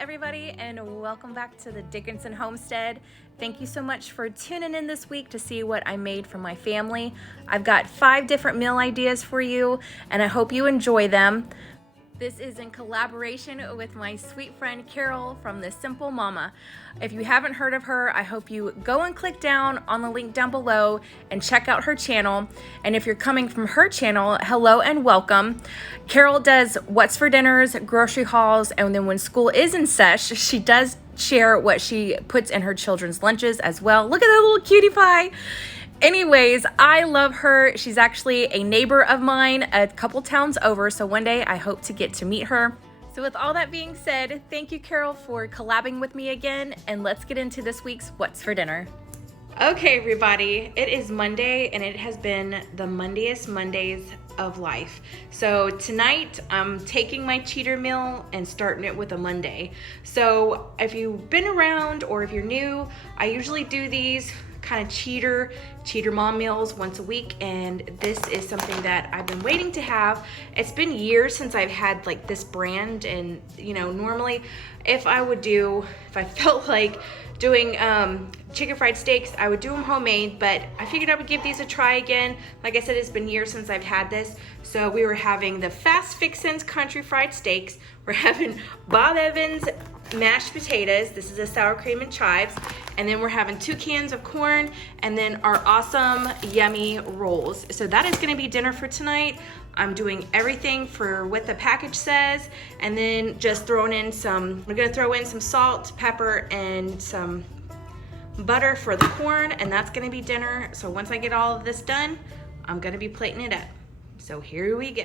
everybody, and welcome back to the Dickinson Homestead. Thank you so much for tuning in this week to see what I made for my family. I've got 5 different meal ideas for you, and I hope you enjoy them. This is in collaboration with my sweet friend Carol from The Simple Momma. If you haven't heard of her, I hope you go and click down on the link down below and check out her channel. And if you're coming from her channel, hello and welcome. Carol does what's for dinners, grocery hauls, and then when school is in sesh, she does share what she puts in her children's lunches as well. Look at that little cutie pie. Anyways, I love her. She's actually a neighbor of mine a couple towns over, so one day I hope to get to meet her. So with all that being said, thank you, Carol, for collabing with me again, and let's get into this week's What's for Dinner. Okay, everybody, it is Monday, and it has been the Mondayiest Mondays of life. So tonight, I'm taking my cheater meal and starting it with a Monday. So if you've been around or if you're new, I usually do these kind of cheater mom meals once a week, and this is something that I've been waiting to have. It's been years since I've had like this brand, and you know, normally if I felt like doing chicken fried steaks, I would do them homemade, but I figured I would give these a try again. Like I said, it's been years since I've had this. So we were having the Fast Fixins country fried steaks. We're having Bob Evans mashed potatoes. This is a sour cream and chives. And then we're having 2 cans of corn, and then our awesome yummy rolls. So that is gonna be dinner for tonight. I'm doing everything for what the package says, and then just throwing in we're gonna throw in some salt, pepper, and some butter for the corn, and that's gonna be dinner. So once I get all of this done, I'm gonna be plating it up. So here we go.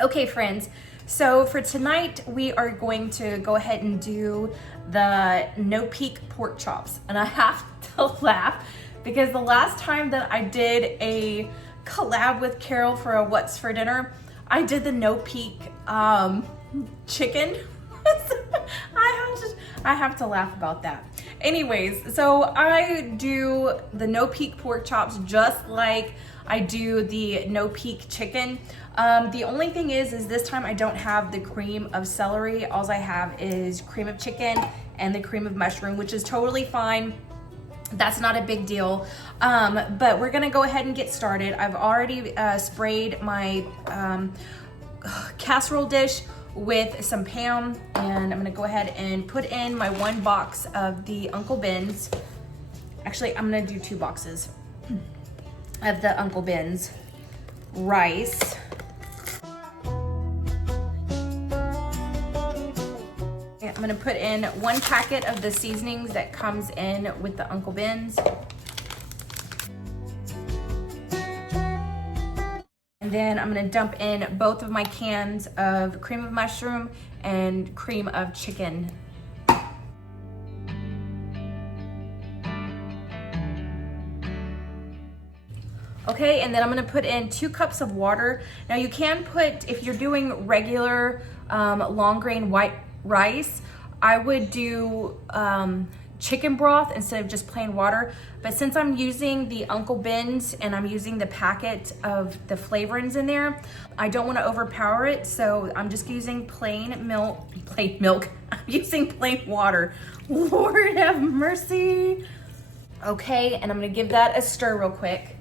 Okay, friends, so for tonight, we are going to go ahead and do the no-peak pork chops. And I have to laugh because the last time that I did a collab with Carol for a What's for Dinner, I did the no-peak chicken. I have to laugh about that. Anyways, so I do the no-peak pork chops just like I do the no-peak chicken. The only thing is this time I don't have the cream of celery. All I have is cream of chicken and the cream of mushroom, which is totally fine. That's not a big deal. But we're gonna go ahead and get started. I've already sprayed my casserole dish with some Pam, and I'm gonna go ahead and put in my 1 box of the Uncle Ben's. Actually, I'm gonna do 2 boxes of the Uncle Ben's rice. I'm gonna put in 1 packet of the seasonings that comes in with the Uncle Ben's. And then I'm gonna dump in both of my cans of cream of mushroom and cream of chicken. Okay, and then I'm gonna put in 2 cups of water. Now you can put, if you're doing regular long grain white rice, I would do chicken broth instead of just plain water. But since I'm using the Uncle Ben's and I'm using the packet of the flavorings in there, I don't want to overpower it, so I'm just using plain milk. I'm using plain water. Lord have mercy. Okay, and I'm gonna give that a stir real quick.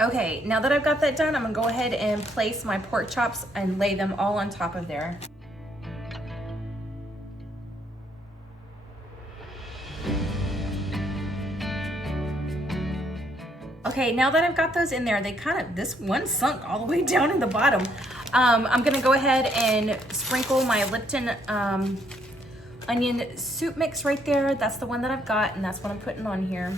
Okay, now that I've got that done, I'm gonna go ahead and place my pork chops and lay them all on top of there. Okay, now that I've got those in there, this one sunk all the way down in the bottom. I'm gonna go ahead and sprinkle my Lipton onion soup mix right there. That's the one that I've got, and that's what I'm putting on here.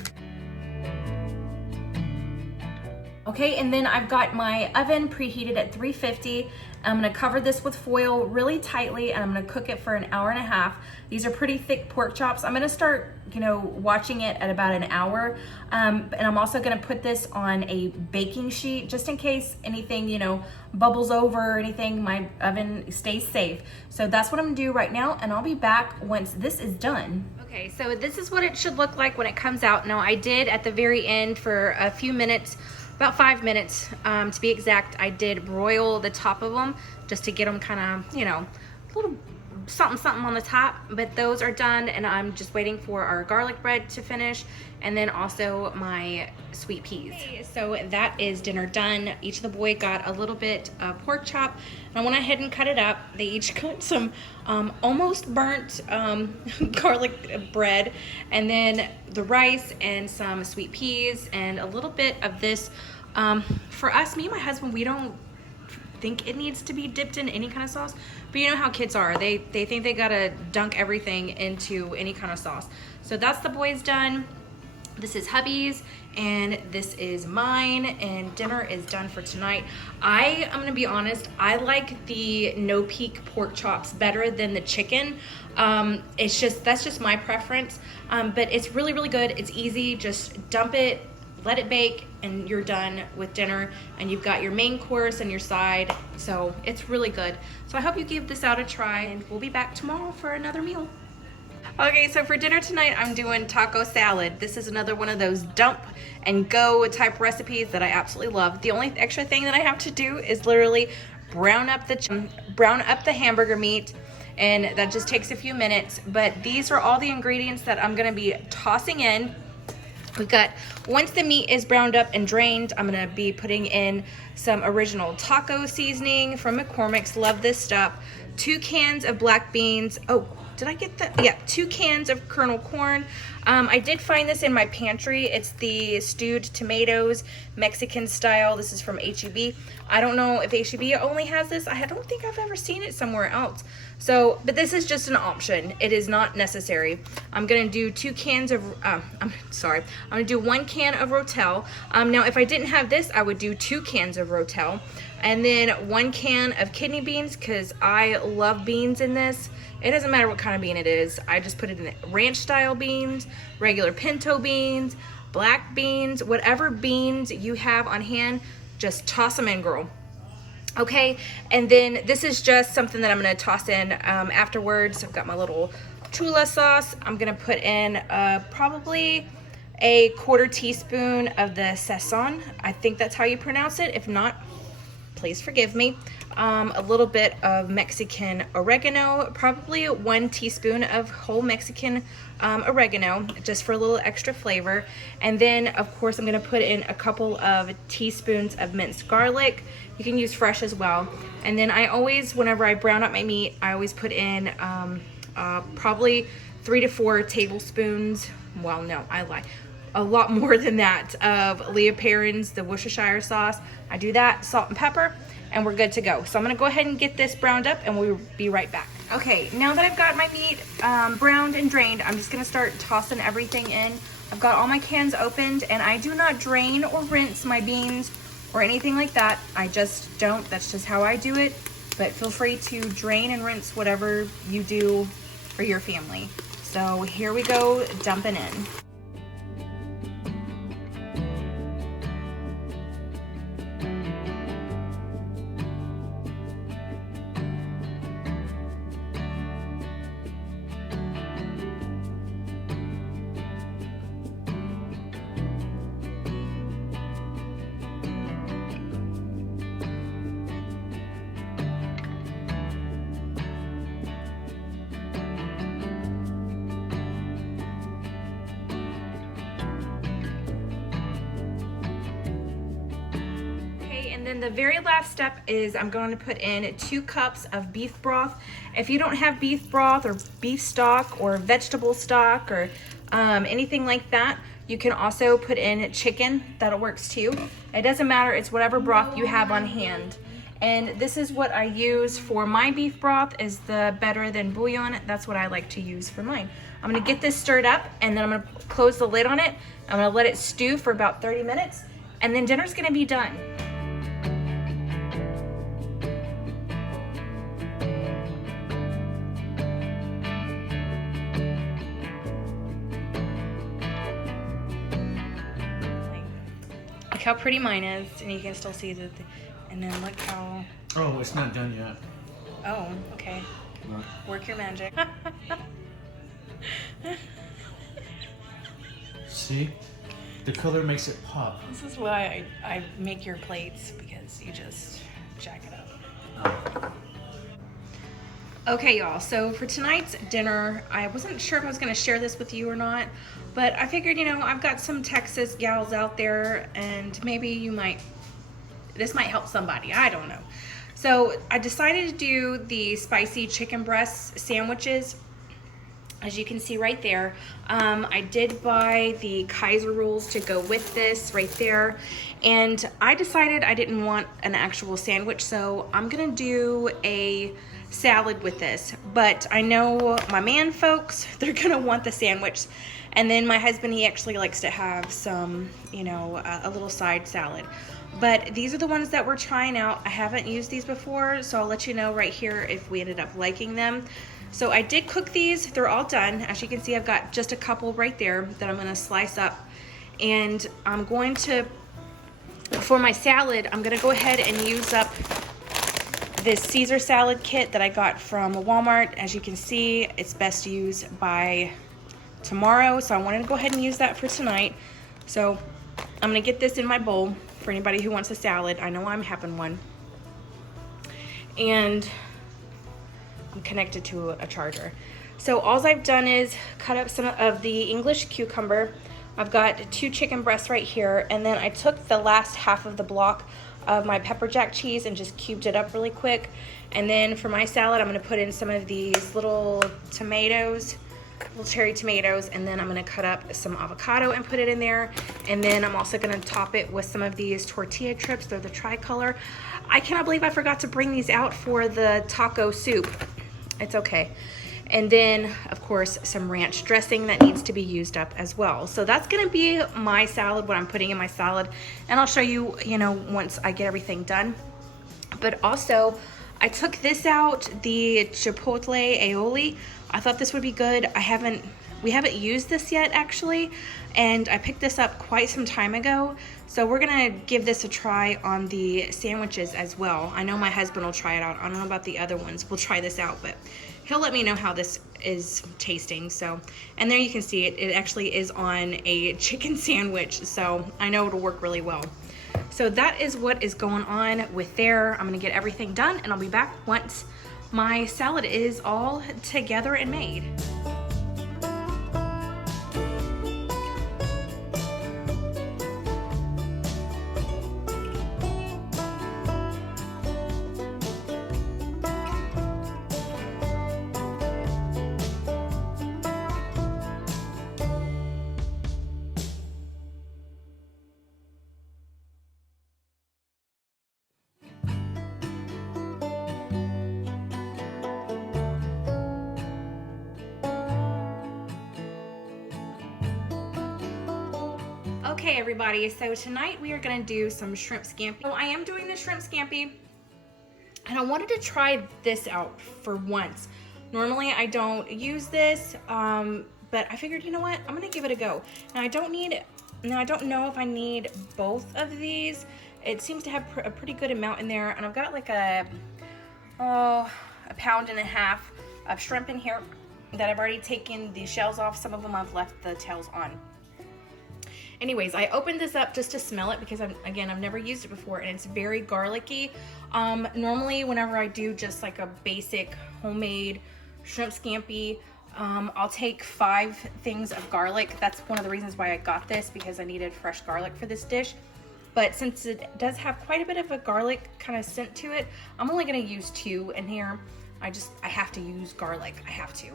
Okay, and then I've got my oven preheated at 350. I'm gonna cover this with foil really tightly, and I'm gonna cook it for an hour and a half. These are pretty thick pork chops. I'm gonna start, watching it at about an hour. And I'm also gonna put this on a baking sheet just in case anything, bubbles over or anything, my oven stays safe. So that's what I'm gonna do right now, and I'll be back once this is done. Okay, so this is what it should look like when it comes out. Now I did at the very end for a few minutes, about 5 minutes to be exact, I did broil the top of them just to get them kind of, a little something on the top, but those are done, and I'm just waiting for our garlic bread to finish, and then also my sweet peas. Okay, so that is dinner done. Each of the boys got a little bit of pork chop, and I went ahead and cut it up. They each got some almost burnt garlic bread, and then the rice and some sweet peas and a little bit of this. For us, me and my husband, we don't think it needs to be dipped in any kind of sauce, but you know how kids are, they think they gotta dunk everything into any kind of sauce. So that's the boys done. This is hubby's, and this is mine, and dinner is done for tonight. I'm gonna be honest, I like the no peak pork chops better than the chicken. That's just my preference, but it's really good. It's easy. Just dump it, let it bake, and you're done with dinner, and you've got your main course and your side. So it's really good. So I hope you give this out a try, and we'll be back tomorrow for another meal. Okay, so for dinner tonight, I'm doing taco salad. This is another one of those dump and go type recipes that I absolutely love. The only extra thing that I have to do is literally brown up the hamburger meat, and that just takes a few minutes. But these are all the ingredients that I'm gonna be tossing in. We've got, once the meat is browned up and drained, I'm gonna be putting in some original taco seasoning from McCormick's. Love this stuff. 2 cans of black beans. Oh, did I get that? Yeah, 2 cans of kernel corn. I did find this in my pantry. It's the stewed tomatoes, Mexican style. This is from H-E-B. I don't know if H-E-B only has this. I don't think I've ever seen it somewhere else. So, but this is just an option. It is not necessary. I'm gonna do 2 cans of, I'm gonna do 1 can of rotel. Now, if I didn't have this, I would do 2 cans of rotel. And then 1 can of kidney beans, because I love beans in this. It doesn't matter what kind of bean it is. I just put it in ranch style beans, regular pinto beans, black beans, whatever beans you have on hand, just toss them in, girl. Okay, and then this is just something that I'm gonna toss in afterwards. I've got my little chula sauce. I'm gonna put in probably a 1/4 teaspoon of the sazon. I think that's how you pronounce it. If not, please forgive me. A little bit of Mexican oregano, probably 1 teaspoon of whole Mexican oregano, just for a little extra flavor. And then, of course, I'm gonna put in a couple of teaspoons of minced garlic. You can use fresh as well. And then I always, whenever I brown up my meat, I always put in probably 3 to 4 tablespoons. Well, no, I lie. A lot more than that of Leah Perrins, the Worcestershire sauce. I do that, salt and pepper, and we're good to go. So I'm gonna go ahead and get this browned up, and we'll be right back. Okay, now that I've got my meat browned and drained, I'm just gonna start tossing everything in. I've got all my cans opened, and I do not drain or rinse my beans or anything like that. I just don't. That's just how I do it. But feel free to drain and rinse whatever you do for your family. So here we go, dumping in. And then the very last step is I'm going to put in 2 cups of beef broth. If you don't have beef broth or beef stock or vegetable stock or anything like that, you can also put in chicken. That'll work too. It doesn't matter. It's whatever broth you have on hand. And this is what I use for my beef broth, is the better than bouillon. That's what I like to use for mine. I'm gonna get this stirred up, and then I'm gonna close the lid on it. I'm gonna let it stew for about 30 minutes. and then dinner's gonna be done. Look how pretty mine is, and you can still see the, and then look how. Oh, it's not done yet. Oh, okay. No. Work your magic. See? The color makes it pop. This is why I make your plates, because you just jack it up. Oh. Okay, y'all, so for tonight's dinner, I wasn't sure if I was gonna share this with you or not, but I figured, you know, I've got some Texas gals out there, and maybe this might help somebody, I don't know. So I decided to do the spicy chicken breast sandwiches. As you can see right there, I did buy the Kaiser rolls to go with this right there. And I decided I didn't want an actual sandwich, so I'm gonna do a salad with this. But I know my man folks, they're gonna want the sandwich. And then my husband, he actually likes to have some, you know, a little side salad. But these are the ones that we're trying out. I haven't used these before, so I'll let you know right here if we ended up liking them. So I did cook these, they're all done. As you can see, I've got just a couple right there that I'm gonna slice up. And I'm going to, for my salad, I'm gonna go ahead and use up this Caesar salad kit that I got from Walmart. As you can see, it's best used by tomorrow, so I wanted to go ahead and use that for tonight. So I'm gonna get this in my bowl for anybody who wants a salad. I know I'm having one. And I'm connected to a charger. So all I've done is cut up some of the English cucumber. I've got 2 chicken breasts right here, and then I took the last half of the block of my pepper jack cheese and just cubed it up really quick. And then for my salad, I'm gonna put in some of these little tomatoes, little cherry tomatoes, and then I'm gonna cut up some avocado and put it in there. And then I'm also gonna top it with some of these tortilla strips. They're the tricolor. I cannot believe I forgot to bring these out for the taco soup. It's okay. And then, of course, some ranch dressing that needs to be used up as well. So that's gonna be my salad, what I'm putting in my salad. And I'll show you, you know, once I get everything done. But also, I took this out, the chipotle aioli. I thought this would be good. We haven't used this yet, actually. And I picked this up quite some time ago. So we're gonna give this a try on the sandwiches as well. I know my husband will try it out. I don't know about the other ones. We'll try this out, but he'll let me know how this is tasting. So, and there you can see it. It actually is on a chicken sandwich. So I know it'll work really well. So that is what is going on with there. I'm gonna get everything done, and I'll be back once my salad is all together and made. Okay, everybody, so tonight we are gonna do some shrimp scampi. So I am doing the shrimp scampi, and I wanted to try this out for once. Normally I don't use this, but I figured, you know what, I'm gonna give it a go. Now I don't know if I need both of these. It seems to have a pretty good amount in there, and I've got like a pound and a half of shrimp in here that I've already taken the shells off. Some of them I've left the tails on. Anyways, I opened this up just to smell it because I've never used it before, and it's very garlicky. Normally whenever I do just like a basic homemade shrimp scampi, I'll take 5 things of garlic. That's one of the reasons why I got this, because I needed fresh garlic for this dish. But since it does have quite a bit of a garlic kind of scent to it, I'm only gonna use 2 in here. I have to use garlic, I have to.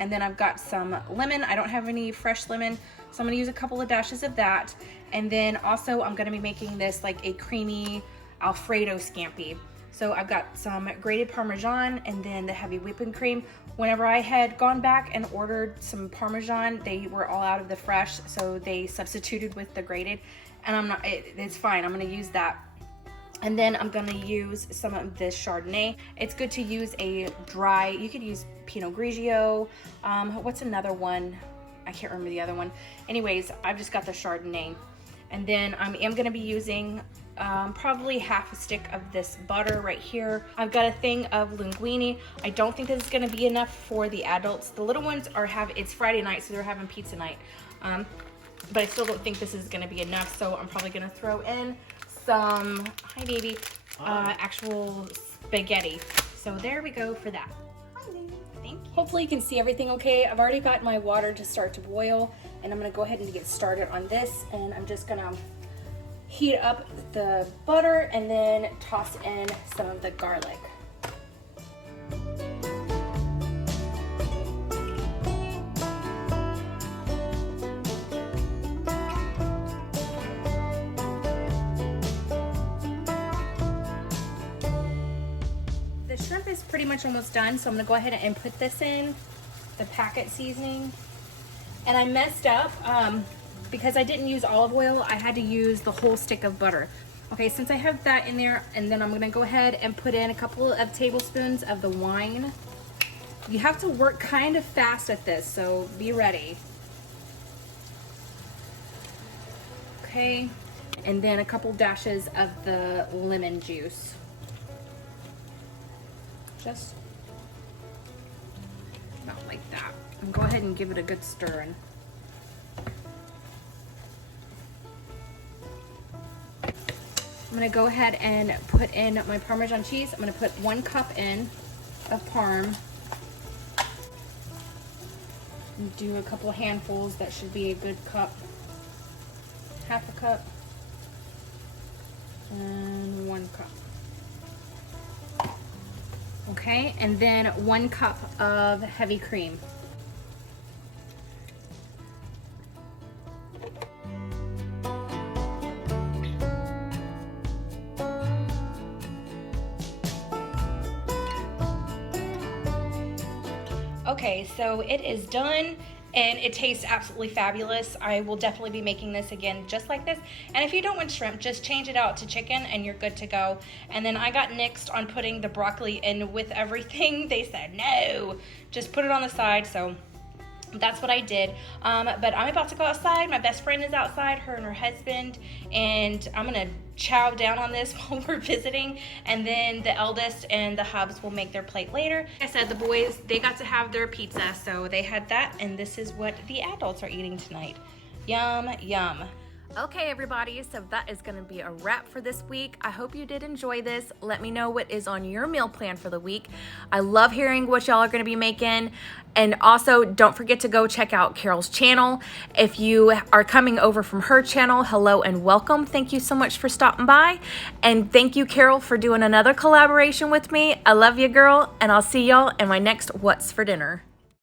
And then I've got some lemon. I don't have any fresh lemon, so I'm gonna use a couple of dashes of that. And then also I'm gonna be making this like a creamy Alfredo scampi. So I've got some grated Parmesan and then the heavy whipping cream. Whenever I had gone back and ordered some Parmesan, they were all out of the fresh, so they substituted with the grated, and it's fine, I'm gonna use that. And then I'm gonna use some of this Chardonnay. It's good to use a dry, you could use Pinot Grigio, what's another one? I can't remember the other one. Anyways, I've just got the Chardonnay. And then I am gonna be using probably half a stick of this butter right here. I've got a thing of linguine. I don't think this is gonna be enough for the adults. The little ones it's Friday night, so they're having pizza night. But I still don't think this is gonna be enough, so I'm probably gonna throw in some, hi baby, actual spaghetti. So there we go for that. Hi, baby. Thank you. Hopefully you can see everything okay. I've already got my water to start to boil, and I'm gonna go ahead and get started on this, and I'm just gonna heat up the butter and then toss in some of the garlic. The shrimp is pretty much almost done, so I'm gonna go ahead and put this in, the packet seasoning. And I messed up, because I didn't use olive oil, I had to use the whole stick of butter. Okay, since I have that in there, and then I'm gonna go ahead and put in a couple of tablespoons of the wine. You have to work kind of fast at this, so be ready. Okay, and then a couple dashes of the lemon juice. Just about like that. And go ahead and give it a good stirring. I'm gonna go ahead and put in my Parmesan cheese. I'm gonna put 1 cup in of Parm. And do a couple handfuls, that should be a good cup. Half a cup. And 1 cup. Okay, and then 1 cup of heavy cream. Okay, so it is done and it tastes absolutely fabulous. I will definitely be making this again just like this. And if you don't want shrimp, just change it out to chicken and you're good to go. And then I got nixed on putting the broccoli in with everything. They said, no, just put it on the side. So that's what I did. But I'm about to go outside. My best friend is outside, her and her husband, and I'm gonna chow down on this while we're visiting, and then the eldest and the hubs will make their plate later. Like I said, the boys, they got to have their pizza, so they had that, and this is what the adults are eating tonight. Yum, yum. Okay, everybody, so that is going to be a wrap for this week. I hope you did enjoy this. Let me know what is on your meal plan for the week. I love hearing what y'all are going to be making. And also, don't forget to go check out Carol's channel. If you are coming over from her channel, hello and welcome. Thank you so much for stopping by. And thank you, Carol, for doing another collaboration with me. I love you, girl, and I'll see y'all in my next What's for Dinner.